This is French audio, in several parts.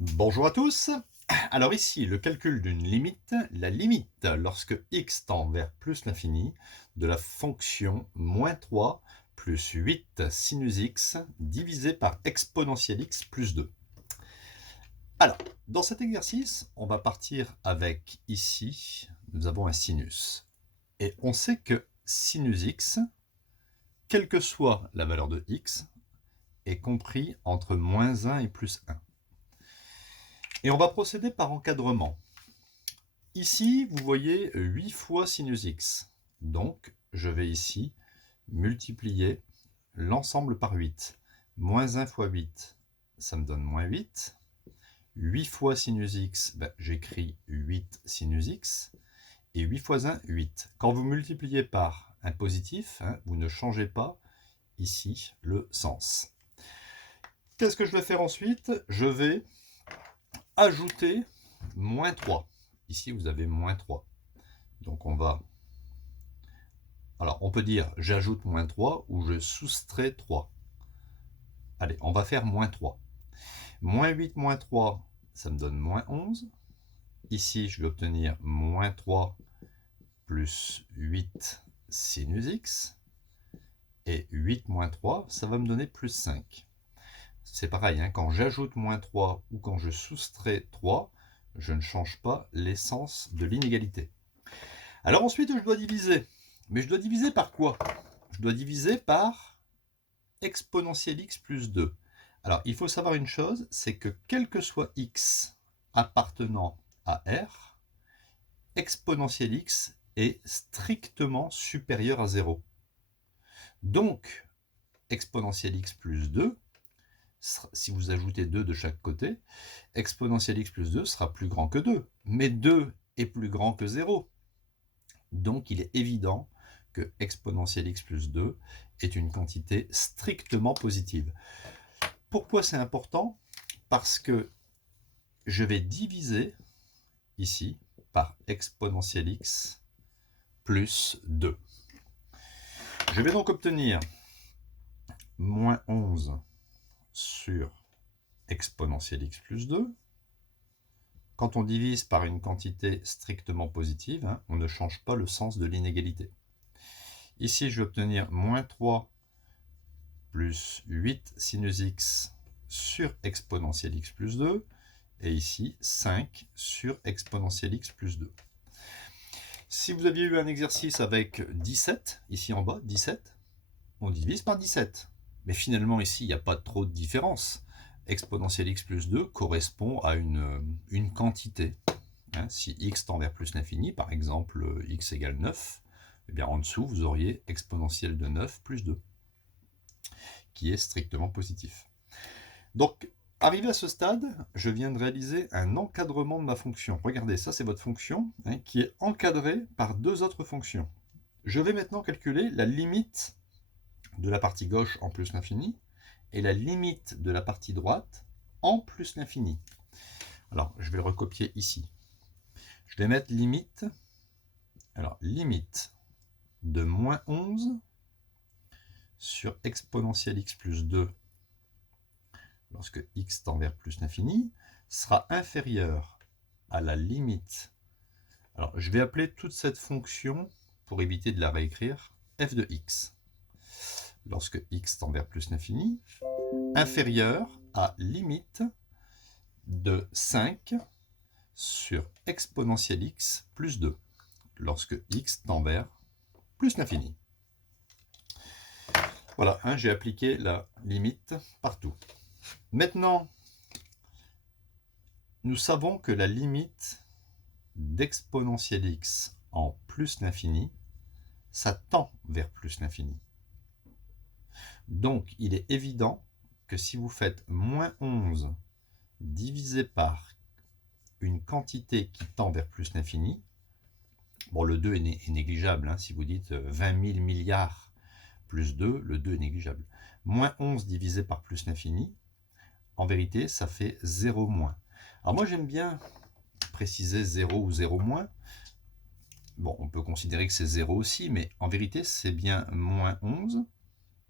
Bonjour à tous. Alors ici, le calcul d'une limite, la limite lorsque x tend vers plus l'infini de la fonction moins 3 plus 8 sinus x divisé par exponentielle x plus 2. Alors, dans cet exercice, on va partir avec ici, nous avons un sinus. Et on sait que sinus x, quelle que soit la valeur de x, est compris entre moins 1 et plus 1. Et on va procéder par encadrement. Ici, vous voyez 8 fois sinus x. Donc, je vais ici multiplier l'ensemble par 8. Moins 1 fois 8, ça me donne moins 8. 8 fois sinus x, j'écris 8 sinus x. Et 8 fois 1, 8. Quand vous multipliez par un positif, vous ne changez pas ici le sens. Qu'est-ce que je vais faire ensuite? Je vais ajouter moins 3. Ici, vous avez moins 3. Donc, on peut dire j'ajoute moins 3 ou je soustrais 3. Allez, on va faire moins 3. Moins 8 moins 3, ça me donne moins 11. Ici, je vais obtenir moins 3 plus 8 sinus x. Et 8 moins 3, ça va me donner plus 5. C'est pareil, quand j'ajoute moins 3 ou quand je soustrais 3, je ne change pas l'essence de l'inégalité. Alors ensuite, je dois diviser. Mais je dois diviser par quoi? Je dois diviser par exponentielle x plus 2. Alors, il faut savoir une chose, c'est que quel que soit x appartenant à R, exponentielle x est strictement supérieur à 0. Donc, exponentielle x plus 2, si vous ajoutez 2 de chaque côté, exponentielle x plus 2 sera plus grand que 2. Mais 2 est plus grand que 0. Donc, il est évident que exponentielle x plus 2 est une quantité strictement positive. Pourquoi c'est important? Parce que je vais diviser ici par exponentielle x plus 2. Je vais donc obtenir moins 11 sur exponentielle x plus 2. Quand on divise par une quantité strictement positive, on ne change pas le sens de l'inégalité. Ici, je vais obtenir moins 3 plus 8 sinus x sur exponentielle x plus 2. Et ici, 5 sur exponentielle x plus 2. Si vous aviez eu un exercice avec 17, ici en bas, 17, on divise par 17. Mais finalement, ici, il n'y a pas trop de différence. Exponentielle x plus 2 correspond à une quantité. Si x tend vers plus l'infini, par exemple x égale 9, eh bien en dessous, vous auriez exponentielle de 9 plus 2, qui est strictement positif. Donc, arrivé à ce stade, je viens de réaliser un encadrement de ma fonction. Regardez, ça c'est votre fonction qui est encadrée par deux autres fonctions. Je vais maintenant calculer la limite de la partie gauche en plus l'infini et la limite de la partie droite en plus l'infini. Alors, je vais le recopier ici. Je vais mettre limite. Alors, limite de moins 11 sur exponentielle x plus 2 lorsque x tend vers plus l'infini sera inférieur à la limite. Alors, je vais appeler toute cette fonction, pour éviter de la réécrire, f de x. Lorsque x tend vers plus l'infini, inférieur à limite de 5 sur exponentielle x plus 2, lorsque x tend vers plus l'infini. Voilà, j'ai appliqué la limite partout. Maintenant, nous savons que la limite d'exponentielle x en plus l'infini, ça tend vers plus l'infini. Donc, il est évident que si vous faites moins 11 divisé par une quantité qui tend vers plus l'infini, bon, le 2 est négligeable, si vous dites 20 000 milliards plus 2, le 2 est négligeable. Moins 11 divisé par plus l'infini, en vérité, ça fait 0 moins. Alors moi, j'aime bien préciser 0 ou 0 moins. Bon, on peut considérer que c'est 0 aussi, mais en vérité, c'est bien moins 11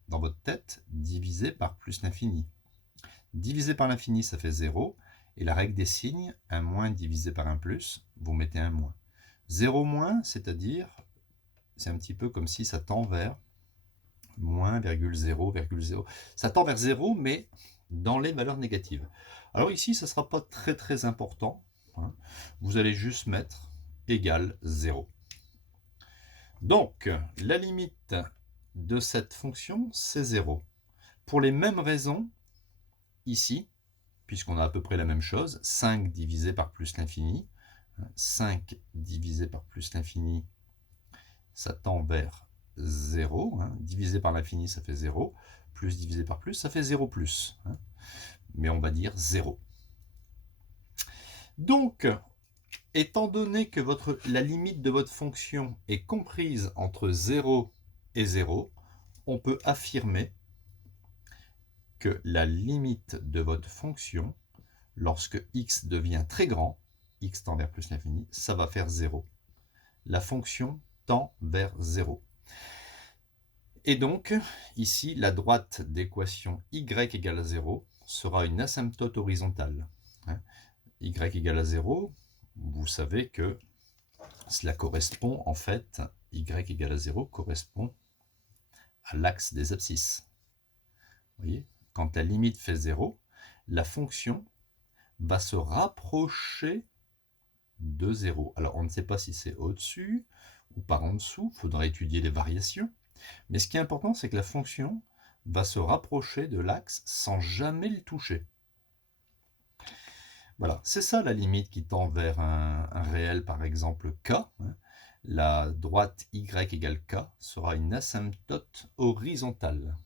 dans votre tête divisé par plus l'infini. Divisé par l'infini, ça fait 0. Et la règle des signes, un moins divisé par un plus, vous mettez un moins. 0 moins, c'est-à-dire, c'est un petit peu comme si ça tend vers moins, virgule 0, virgule 0. Ça tend vers 0, mais dans les valeurs négatives. Alors ici, ça ne sera pas très important. Hein. Vous allez juste mettre égal 0. Donc, la limite de cette fonction, c'est 0. Pour les mêmes raisons, ici, puisqu'on a à peu près la même chose, 5 divisé par plus l'infini, 5 divisé par plus l'infini, ça tend vers 0, hein. Divisé par l'infini, ça fait 0, plus divisé par plus, ça fait 0 plus, hein. Mais on va dire 0. Donc, étant donné que la limite de votre fonction est comprise entre 0 et 0, on peut affirmer que la limite de votre fonction, lorsque x devient très grand, x tend vers plus l'infini, ça va faire 0. La fonction tend vers 0. Et donc, ici, la droite d'équation y égale à 0 sera une asymptote horizontale. Y égale à 0, vous savez que cela correspond, en fait, y égale à 0 correspond à l'axe des abscisses. Vous voyez, quand la limite fait 0, la fonction va se rapprocher de 0. Alors, on ne sait pas si c'est au-dessus ou par en dessous, il faudra étudier les variations. Mais ce qui est important, c'est que la fonction va se rapprocher de l'axe sans jamais le toucher. Voilà, c'est ça la limite qui tend vers un réel, par exemple k. La droite y égale k sera une asymptote horizontale.